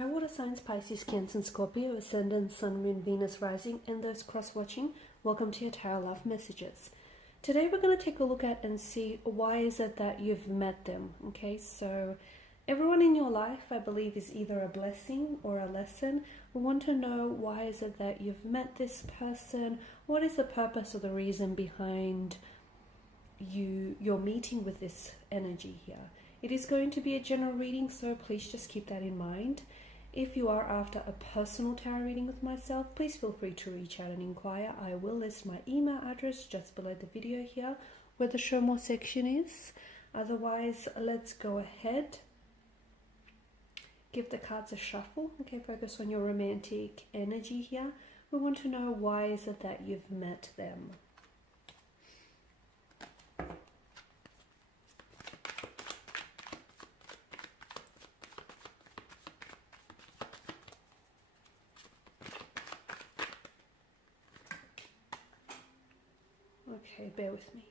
Hi, water signs, Pisces, Cancer, and Scorpio, Ascendant, Sun, Moon, Venus, Rising, and those cross-watching. Welcome to your Tarot Love Messages. Today we're going to take a look at and see why is it that you've met them. Okay, so everyone in your life, I believe, is either a blessing or a lesson. We want to know why is it that you've met this person. What is the purpose or the reason behind your meeting with this energy here? It is going to be a general reading, so please just keep that in mind. If you are after a personal tarot reading with myself, please feel free to reach out and inquire. I will list my email address just below the video here where the show more section is. Otherwise, let's go ahead. Give the cards a shuffle. Okay, focus on your romantic energy here. We want to know why is it that you've met them. Okay, bear with me.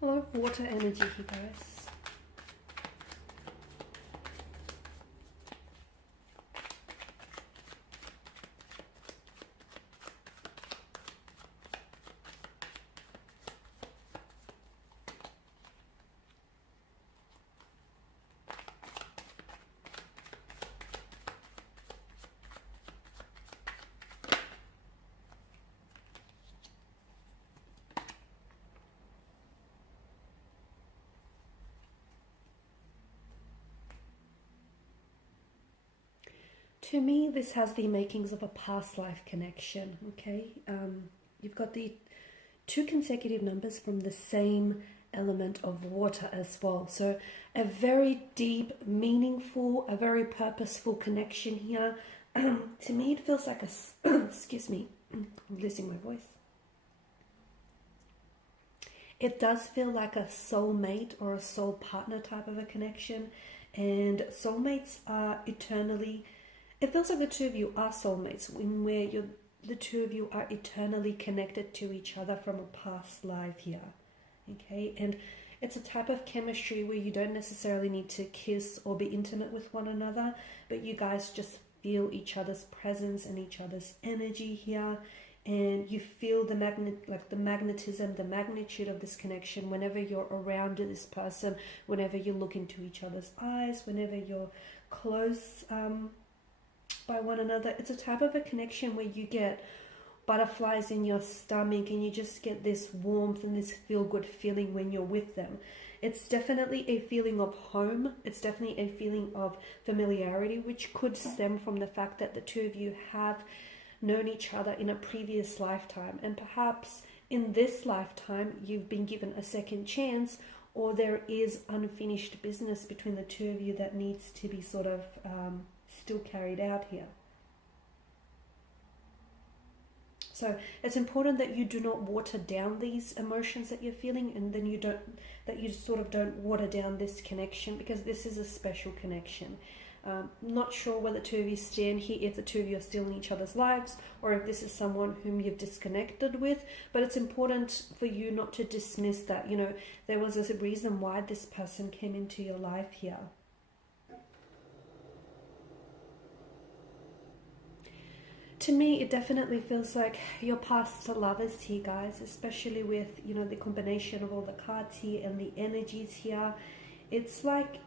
A lot of water energy here, guys. To me, this has the makings of a past life connection, okay? You've got the two consecutive numbers from the same element of water as well. So a very deep, meaningful, a very purposeful connection here. To me, it feels like a... excuse me, I'm losing my voice. It does feel like a soulmate or a soul partner type of a connection. And soulmates are eternally... It feels like the two of you are soulmates, where the two of you are eternally connected to each other from a past life here, okay? And it's a type of chemistry where you don't necessarily need to kiss or be intimate with one another, but you guys just feel each other's presence and each other's energy here, and you feel the magnetism, the magnitude of this connection whenever you're around this person, whenever you look into each other's eyes, whenever you're close by one another. It's a type of a connection where you get butterflies in your stomach and you just get this warmth and this feel-good feeling when you're with them. It's definitely a feeling of home. It's definitely a feeling of familiarity, which could stem from the fact that the two of you have known each other in a previous lifetime, and perhaps in this lifetime you've been given a second chance, or there is unfinished business between the two of you that needs to be sort of still carried out here. So it's important that you do not water down these emotions that you're feeling, and then you sort of don't water down this connection, because this is a special connection. Not sure where the two of you stand here, if the two of you are still in each other's lives, or if this is someone whom you've disconnected with, but it's important for you not to dismiss that. You know, there was a reason why this person came into your life here. To me, it definitely feels like your past lovers here, guys, especially with, you know, the combination of all the cards here and the energies here. It's like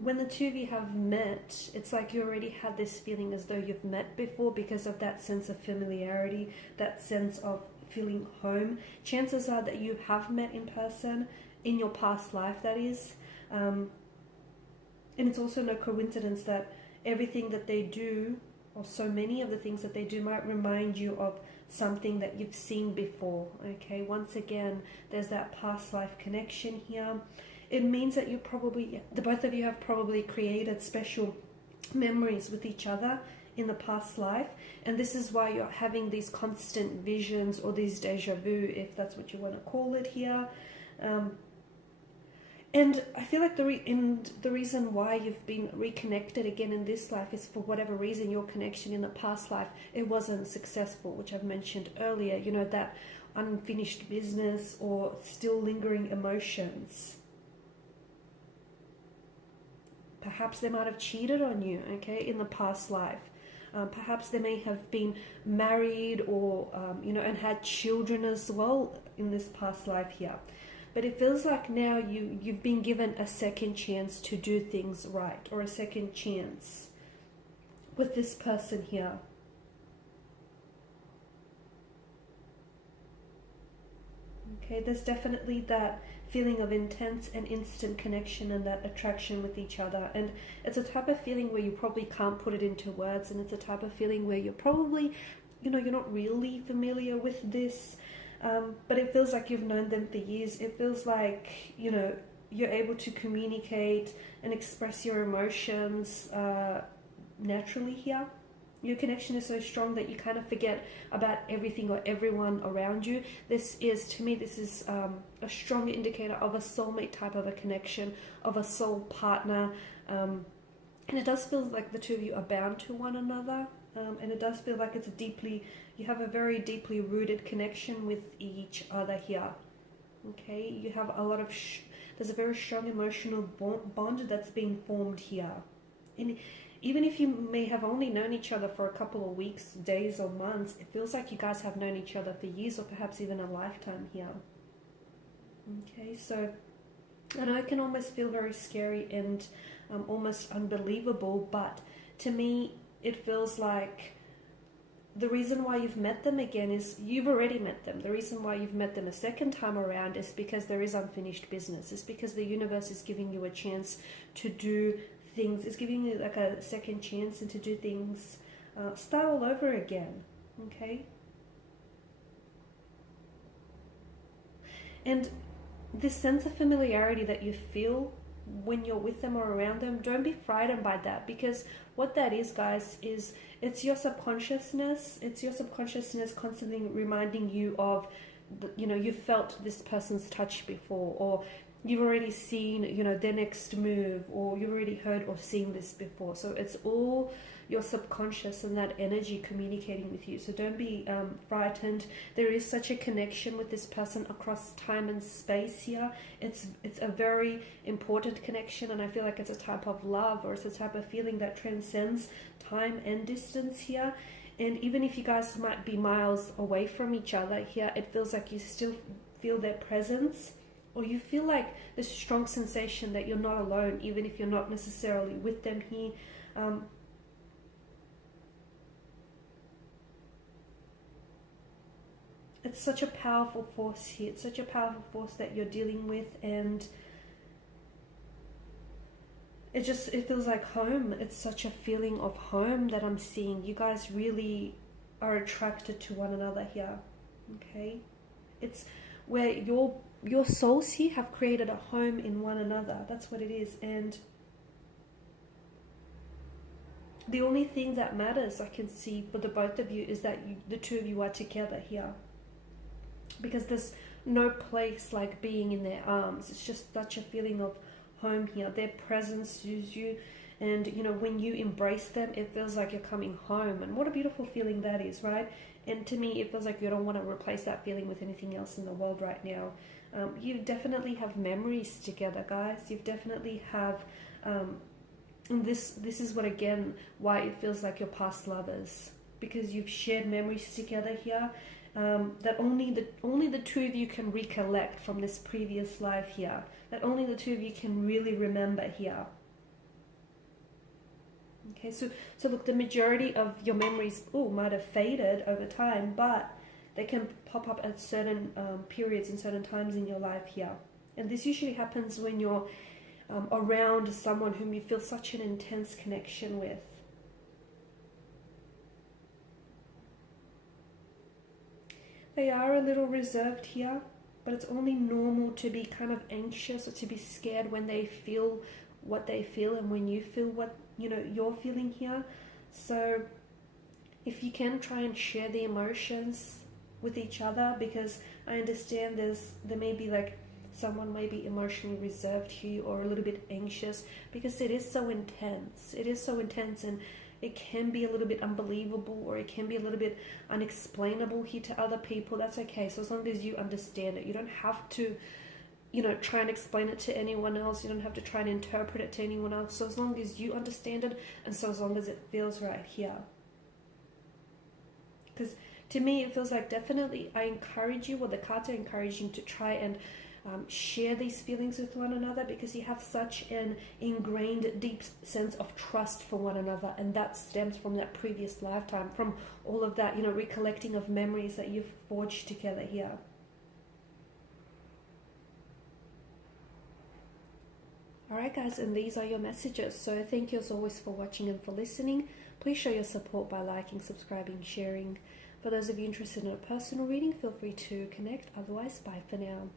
when the two of you have met, it's like you already had this feeling as though you've met before, because of that sense of familiarity, that sense of feeling home. Chances are that you have met in person in your past life, that is. And it's also no coincidence that everything that they do, or so many of the things that they do, might remind you of something that you've seen before. Okay, once again, there's that past life connection here. it means that you probably, the both of you have probably created special memories with each other in the past life, and this is why you're having these constant visions or these deja vu, if that's what you want to call it here. And I feel like the reason why you've been reconnected again in this life is for whatever reason your connection in the past life, it wasn't successful, which I've mentioned earlier, you know, that unfinished business or still lingering emotions. Perhaps they might have cheated on you, okay, in the past life. Perhaps they may have been married or, you know, and had children as well in this past life here. But it feels like now you've been given a second chance to do things right, or a second chance with this person here. Okay, there's definitely that feeling of intense and instant connection and that attraction with each other. And it's a type of feeling where you probably can't put it into words, and it's a type of feeling where you're probably, you know, you're not really familiar with this. But it feels like you've known them for years. It feels like, you know, you're able to communicate and express your emotions naturally here. Your connection is so strong that you kind of forget about everything or everyone around you. This is, to me, this is a strong indicator of a soulmate type of a connection, of a soul partner. And it does feel like the two of you are bound to one another. And it does feel like it's you have a very deeply rooted connection with each other here. Okay, you have a lot of, there's a very strong emotional bond that's being formed here. And even if you may have only known each other for a couple of weeks, days or months, it feels like you guys have known each other for years or perhaps even a lifetime here. Okay, so I know it can almost feel very scary and almost unbelievable, but to me, it feels like the reason why you've met them again is you've already met them. The reason why you've met them a second time around is because there is unfinished business. It's because the universe is giving you a chance to do things. It's giving you like a second chance and to do things, start all over again. Okay? And this sense of familiarity that you feel when you're with them or around them, don't be frightened by that, because what that is, guys, is it's your subconsciousness. It's your subconsciousness constantly reminding you of, you know, you felt this person's touch before, or you've already seen, you know, their next move, or you've already heard or seen this before. So it's all your subconscious and that energy communicating with you. So don't be frightened. There is such a connection with this person across time and space here. It's a very important connection, and I feel like it's a type of love, or it's a type of feeling that transcends time and distance here. And even if you guys might be miles away from each other here, it feels like you still feel their presence, or you feel like this strong sensation that you're not alone, even if you're not necessarily with them here. It's such a powerful force here. It's such a powerful force that you're dealing with, and it feels like home. It's such a feeling of home that I'm seeing. You guys really are attracted to one another here. Okay? It's where your souls here have created a home in one another. That's what it is. And the only thing that matters, I can see, for the both of you is that the two of you are together here. Because there's no place like being in their arms. It's just such a feeling of home here. Their presence soothes you, and you know, when you embrace them, it feels like you're coming home. And what a beautiful feeling that is, right? And to me, it feels like you don't want to replace that feeling with anything else in the world right now. You definitely have memories together, guys. You definitely have, and this is what, again, why it feels like your past lovers, because you've shared memories together here. That only the two of you can recollect from this previous life here. That only the two of you can really remember here. Okay, so look, the majority of your memories might have faded over time, but they can pop up at certain periods and certain times in your life here. And this usually happens when you're around someone whom you feel such an intense connection with. They are a little reserved here. but it's only normal to be kind of anxious or to be scared when they feel what they feel and when you feel what, you know, you're feeling here. So if you can, try and share the emotions with each other, because I understand there may be like someone may be emotionally reserved here or a little bit anxious, because it is so intense. It is so intense, and it can be a little bit unbelievable, or it can be a little bit unexplainable here to other people. That's okay. So as long as you understand it, you don't have to, you know, try and explain it to anyone else. You don't have to try and interpret it to anyone else. So as long as you understand it, and so as long as it feels right here. Because to me, it feels like definitely I encourage you, or the cards are encouraging to try and share these feelings with one another, because you have such an ingrained deep sense of trust for one another, and that stems from that previous lifetime, from all of that, you know, recollecting of memories that you've forged together here. Alright guys, and these are your messages. So thank you as always for watching and for listening. Please show your support by liking, subscribing, sharing. For those of you interested in a personal reading, feel free to connect. Otherwise, bye for now.